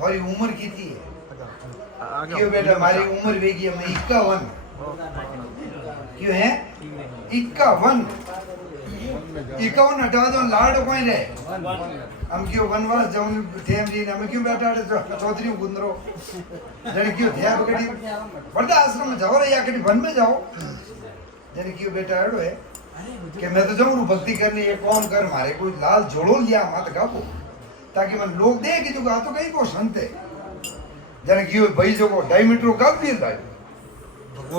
थोड़ी उम्र कितनी है? क्यों बेटा हमारी उम्र वेगी है, मैं 51। क्यों है 51? 51 हटा दो, लाड़ कोई रहे। हम क्यों वनवास जाऊं थे जी ने, हम क्यों बेटा चौधरी गुंदरो जने क्यों थे अब कड़ी बड़ा आश्रम में जाओ रे या कड़ी वन में जाओ जने क्यों बेटा एड़ो है कि मैं तो जाऊं भक्ति करने, ये कौन कर मारे कोई लाल जोड़ो लिया मत गाबो ताकि मन लोग दे कि जो तो कहीं को संत है जने क्यों भाई जो को डायमीटर गाब दिए भाई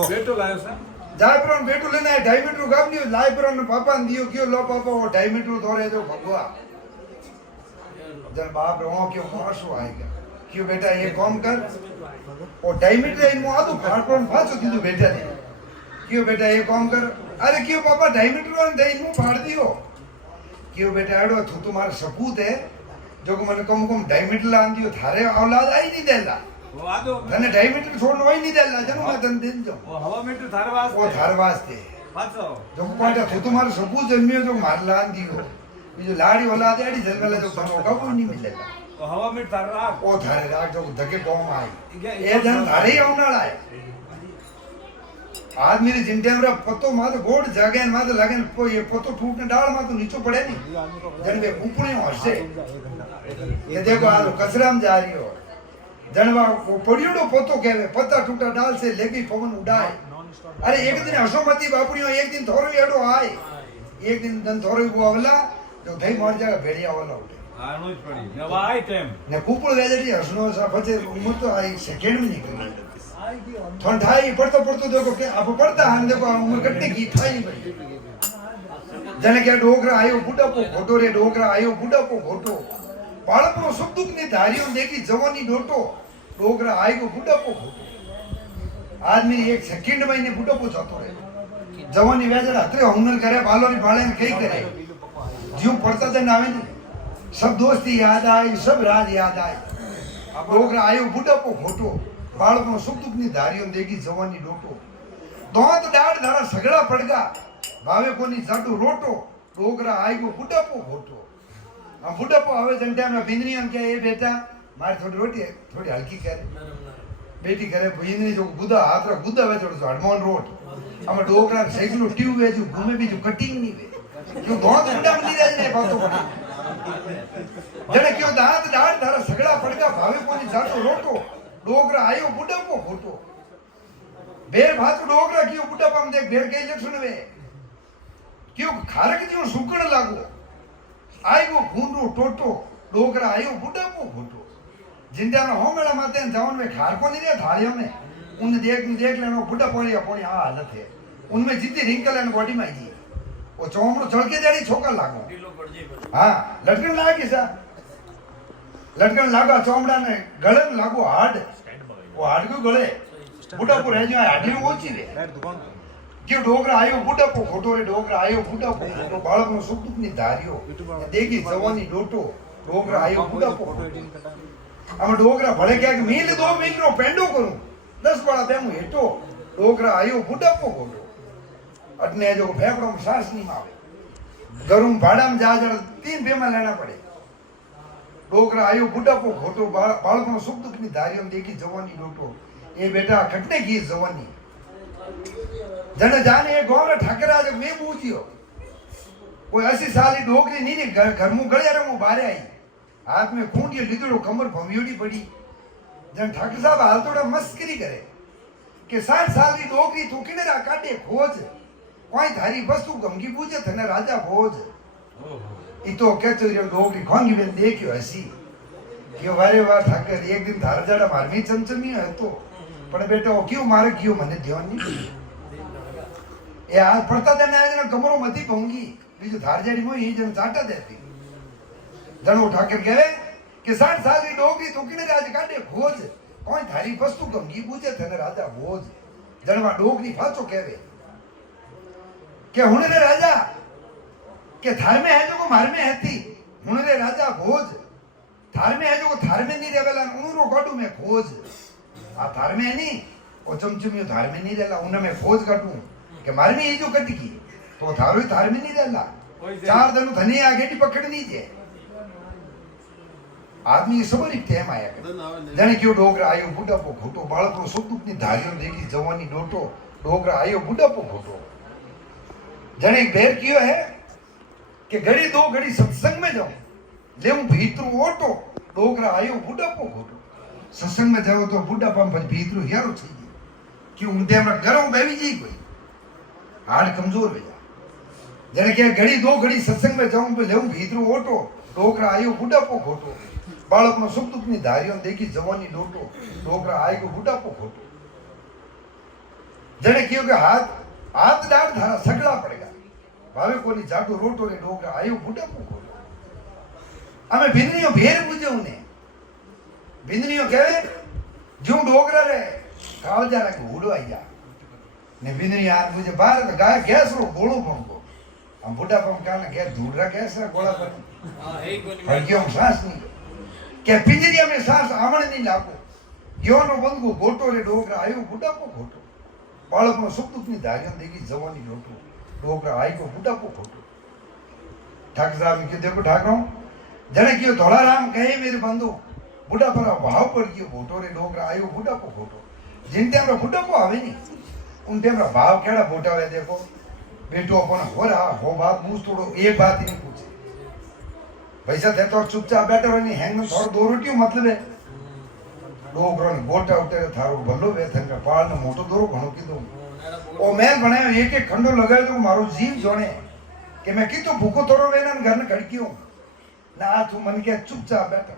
बेटो लायो सर जाय पर बेटो लेना है डायमीटर गाब दियो लाय पर पापा ने दियो क्यों लो पापा वो डायमीटर धोरे जो भगवा जन बाप रो क्यों मासो आएगा क्यों बेटा ये कौन कर और डायमीटर इन आदो फाटन फाचो दीदो बेटा ने क्यों बेटा ये कौन कर अरे क्यों पापा डायमीटर और दही मुंह फाड़ दियो क्यों बेटा एडो तू तुम्हारा सपूत है जो को मन कम डायमीटर लान दियो थारे औलाद आई नहीं देला वो आदो तने डायमीटर छोड़नो ही नहीं देला जनो मैं तन दिन जो वो हवा मीटर थारे वास्ते वो थार वास्ते पाछो जो पाटा तू तुम्हारा सपूत जन्मियो जो मार लान दियो ये लाड़ी औलाद एडी जन्मेला जो तनो कबो नहीं मिलेगा वो हवा मीटर थारे राख ओ थारे राख जो धके कौम आई ए जन थारे ही औनाला है आदमी ने जिंटे में पत्तो मात गोड़ जागे मात लगे ये पत्तो टूटने डाल मात नीचे पड़े नहीं जन वे ऊपरे हंसे ये देखो आज कचरा में जा रही हो जनवा वो पड़ियोड़ो पत्तो कहवे पत्ता टूटा डाल से लेके पवन उड़ाए अरे एक दिन हसोमती बापुड़ियो एक दिन थोरो एडो आए एक दिन दन थोरो वो अवला जो धई मर जाएगा भेड़िया वाला उठे आनो જ પડી નવા આઈ ટાઈમ ने कूपड़ वेजड़ी हसनो सा पचे उम्र तो आई सेकंड में निकली ठंडाई पड़तो पड़तो देखो के अब पड़ता हम देखो उम्र कटने की थाई पड़ी जने के डोगरा आयो बुढ़ापो घोटो रे डोगरा आयो बुढ़ापो घोटो बाळकनो सुख दुख ने धारियो देखी जवानी डोटो डोगरा आयो बुढ़ापो घोटो आदमी एक सेकंड में ने बुढ़ापो जातो रे जवानी वेजड़ा हतरे हुनर करे बालोरी बाळे ने कई करे जीव पड़ता ते नावे नहीं सब दोस्ती याद आई सब राज याद आई डोगरा आयो बुढ़ापो घोटो बाळकनो सुख दुख ની ધારીઓ દેગી જવાની ડોટો દોત દાડ ધારા સગડા પડગા ભાવે કોની જાડુ રોટો ડોગરા આયો બુડાપો ઘોટો આ બુડાપો હવે જંટા में बिंदनियन के ए बेटा मारे थोड़ी रोटी थोड़ी हल्की करे बेटी करे बिंदनी जो गुदा हाथ रा गुदा वे छोड़ो हडमोन रोट हम डोगरा साइकिल ट्यूब वे जो घूमे भी जो कटिंग नहीं वे क्यों दोत गुंडा में लीरा ने बातो पड़ी जने क्यों दांत दाड़ धारा सगड़ा પડગા भावे कोनी जाडो रोटो डोगरा आयो बुढ़ापो घोटो बेर भात डोगरा क्यों बुढ़ापा में देख बेर के लक्षण वे क्यों खारक जो सुकड़ लागो आयो खूंडो टोटो डोगरा आयो बुढ़ापो घोटो जिंदा ना हो मेला माते जावन में खार को नहीं रे थालियों में उन देख लेनो बुढ़ापो रे अपनी आ हालत है उनमें जितनी रिंकल एंड बॉडी में जी वो चोमड़ो चढ़के जाड़ी छोका लागो हां लटकन लागी सा लटकन लागा चोमड़ा ने गले में लागो हाड वो हाड को गले बुढ़ापो रह जाए हाडी में ओची रे क्यों डोगरा आयो बुढ़ापो घोटो रे डोगरा आयो बुढ़ापो घोटो बाळक नो सुख दुख ની ધારીઓ દેગી જવાની ડોટો डोगरा आयो बुढ़ापो हम डोगरा भले क्या कि मील 2 मील नो पेंडो करूं 10 वाला दे मु हेटो डोगरा आयो बुढ़ापो घोटो अटने जो फेफड़ो में सांस नहीं आवे गरम भाड़ा में जा 3 बेमा लेना पड़े डोगरा आयो बुढ़ापो घोटो बाळकनो सुख दुख ની ધારીઓ દેખી જવાની ડોટો એ બેટા કટને ગઈ જવાની જને જાને એ ગોરા ઠાકરા જે મે પૂછ્યો કોઈ 80 સાલી ડોગરી ની घर मु गळ्या रे मु बारे आई हाथ में खूंडियो લીધડો कमर भमियोड़ी पड़ी जन ठाकर साहब हालतोड़ा मस्करी करे कि 60 साल की डोगरी तू किने रा काटे खोज कोई थारी वस्तु गमगी पूजे थने राजा भोज ई तो कहते रे डोगरी खोंगी में देखियो हसी क्यों वारे वार ठाकर एक दिन धार जाड़ा मारमी चमचमी है तो पण बेटा ओ क्यों मारे क्यों मने ध्यान नहीं ए आज पड़ता देने आज ना कमरो मती पहुंगी बीजो धार जाड़ी में ही जन चाटा देती जनो ठाकर कहे कि 60 साल की डोगरी तो किने राज काटे खोज कोई थारी वस्तु गमगी पूजे थने राजा भोज जनवा डोगरी फाचो कहवे के हुने रे राजा के थार में है जो को मार में हैती हुने रे राजा भोज थार में है जो को थार में नहीं रेवेला उनो काटू में खोज आ थार में नहीं ओ चमचमियो थार में नहीं रेला उन में खोज काटू के मार में ये जो कट की तो थारो थार में नहीं रेला 4 दिन धनी आगे टी पकड़नी जे આદમી સબરી તેમ આયા કરે જાણે કયો ડોગરા આયો બુઢાપો ખોટો બાળકનો સુખ દુઃખની ધારીઓ દેખી જવાની ડોટો ડોગરા આયો બુઢાપો ખોટો જાણે એક ભેર કયો હે કે ઘડી દો ઘડી સત્સંગ में जाऊं લેવું ભીતરું ઓટો ડોગરા આયો બુઢાપો ખોટો સત્સંગ में જાઓ તો બુઢાપામાં પછી ભીતરું હેરો થઈ ગયું કે ઊંધે હમણાં ગરમ બેવી જઈ કોઈ હાડ કમજોર થઈ જાય જાણે કે ઘડી દો ઘડી સત્સંગ में जाऊं તો લેવું ભીતરું ઓટો ડોગરા આયો બુઢાપો ખોટો બાળકનો સુખ દુઃખની ધારીઓ દેખી જવાની ડોટો ડોગરા આયો બુઢાપો ખોટો જાણે કયો કે હાથ દાડ ધારા સગડા પડેગા ભાવે કોની જાડો રોટો રે ડોગરા આયો બુઢાપો ખોટો અમે ભીંદરીઓ ભેર પૂજ્યું ને ભીંદરીઓ કહેવે જો ડોગરા રે કાવજા રે ઉડવાઈ જા ને ભીંદરી આ પૂજે બાર તો ગાય ગેસ રો ગોળો ભંગો આમ બુઢાપામાં કાને ગેસ ધૂળરા ગેસ રે ગોળા પર ભાગ્યો શ્વાસ નહીં કે પિંજરી અમે શ્વાસ આમણે નહીં લાગો ગયોનો બંધુ ગોટો રે ડોગરા આયો બુઢાપો ખોટો બાળકનો સુખ દુઃખની ધાર્યો દેખી જવાની ડોટો ડોગરા આયો બુઢાપો ખોટો ઠાકર સાહેબ કયો દેખો ઠાકરો જણે કયો ધોળારામ કહે મેરે બંધુ બુઢાપરા ભાવ પડ ગયો ગોટો રે ડોગરા આયો બુઢાપો ખોટો जिन टाइम बुढ़ापो आवे नहीं उन टाइम भाव केड़ा बोटा हुए देखो बेटो अपन हो रहा हो बात मुझ थोड़ो एक बात ही नहीं पूछे पैसा थे तो चुपचाप बैठा हुआ नहीं हैंग में थोड़ा दो रोटियों मतलब है डोगरो ने गोटा उठे थारो भल्लो वे थन का पाल ने मोटो दोरो घणो कीधो ओ मैं बनायो एक एक खंडो लगायो तो मारो जीव जोने कि मैं कीतो भूखो तोरो वेना घर ने खड़कियो ना तू मन के चुपचाप बैठा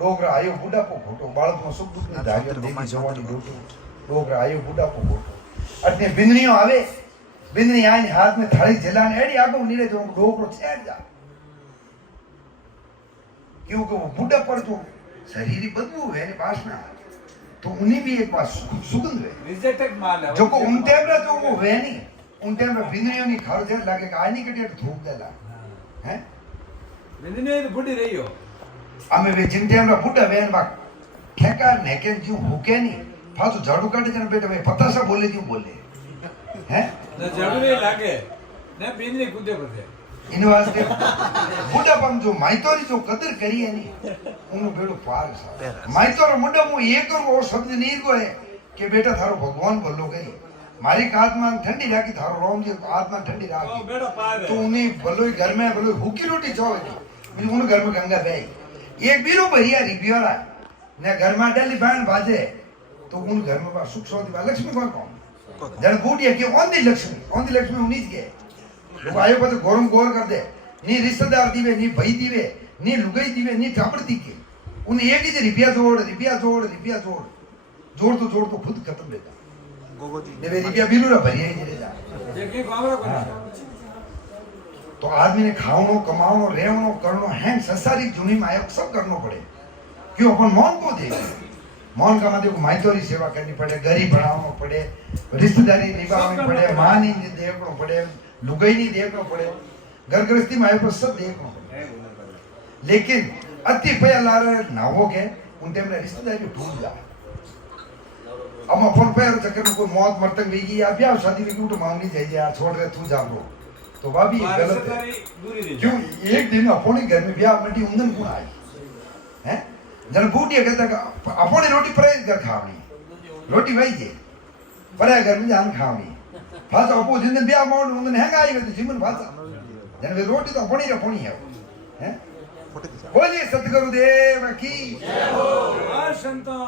डोगरा आयो बुढ़ापो खोटो बाळकनो सुख दुख ने धार्यो देवी जवानी डोटो डोगरा आयो बुढ़ापो खोटो अटने बिंदनियो आवे बिंदनी आने हाथ में थाली जलाने एडी आगो नीरे जो डोगरो छेड़ जा क्योंकि वो बूढ़ा पड़ तो शरीर ही बदबू है ने पास में तो उन्हीं भी एक बात सुगंध है रिजेक्टेड माल है जो को उन टाइम रा जो वो है नहीं उन टाइम रा बिंदनियो नी खार जे लागे का आनी कटे धूप देला हैं बिंदनियो बूढ़ी रही हो आमे वे जिन टाइम रा बूढ़ा वेन बा ठेका नेके जो हुके नहीं फासो झाड़ू काटे जन बेटा वे पतासा बोले जो बोले हैं न झाड़ू नहीं लागे न बिंदनी कूदे पड़े इन वास्ते बूढ़ा पम जो माइतोरी जो कदर करी है नी उनो बेड़ो पार सा माइतोरो मुंडा मु एक और शब्द नहीं गो है कि बेटा थारो भगवान बोलो गई मारी आत्मा ठंडी राखी थारो रोम जी आत्मा ठंडी राखी बेड़ो पार है तो उन्हीं भलो घर में भलो हुकी रोटी चावे थी उन घर में गंगा बह एक बीरो भैया रिबियोरा ने घर में डाली बाण बाजे तो उन घर में बा सुख शांति लक्ष्मी कौन जन बूढ़िया के ओन दी लक्ष्मी उन्हीं के लोग आयो पर गौरम गौर कर दे नी रिश्तेदार दीवे नी भाई दीवे नी लुगाई दीवे नी चापड़ दी के उन एक ही रुपया जोड़ तो खुद खत्म रहता गोगोजी ने वे रुपया बिलूरा भरिया ही रे जा ये के गावरा को तो आदमी ने खावनो कमावनो रेवनो करनो है संसारिक जुनी में आयो सब करनो पड़े क्यों अपन मौन को दे मौन का मतलब माइतोरी सेवा करनी पड़े गरीब बनावनो पड़े रिश्तेदारी निभावनी पड़े मां नहीं देखनो पड़े लुगाई नहीं देखना पड़े घर गृहस्थी में आए पर सब देखना पड़े लेकिन अति पया लारे नावो के उन टाइम रिश्तेदारी टूट जा अब अपन पैर चक्कर में कोई मौत मरतक वेगी या ब्याह शादी में क्यों मांगनी चाहिए यार छोड़ रहे तू जा लो तो भाभी गलत है क्यों एक दिन अपने घर में ब्याह मंडी उंदन कौन आई हैं जन बूढ़ी कहता अपने रोटी परे घर खावनी रोटी वही जे परे घर में जान खावनी भाषा अपो जिंदन ब्याह मोड़ उंदन हैंग आई तो जीवन भाषा जन वे रोटी तो अपनी रखनी है हैं बोलिए सतगुरुदेव की जय हो संतो।